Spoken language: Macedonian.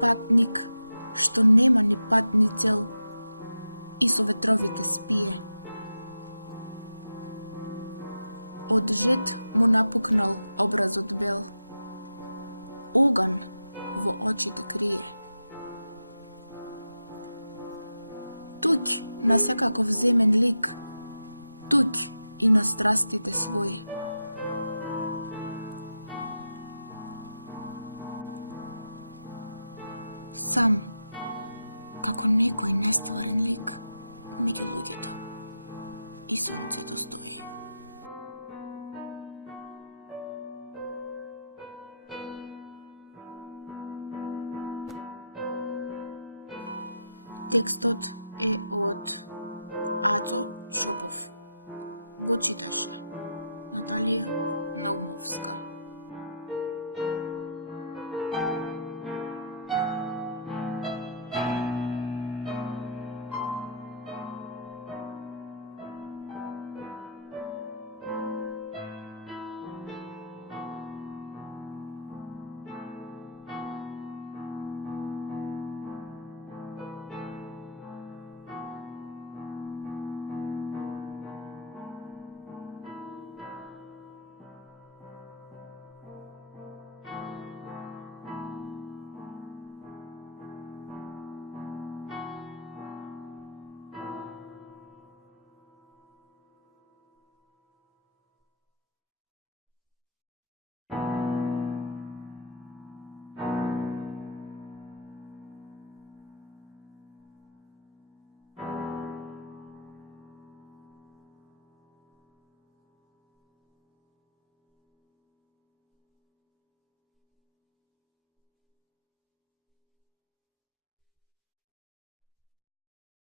патник, што нема ни пат ни цел и со ветровите спие. Од жет му напукнал образот бел, оган во очите крие. Туѓ на секаков земен лик, туѓ и на страстите своји. Сам, како некој нестварен лик, меѓу луѓето и сонцето стои. Текстот е од Ацо Шопов. Го читаше Наталија Наумовска.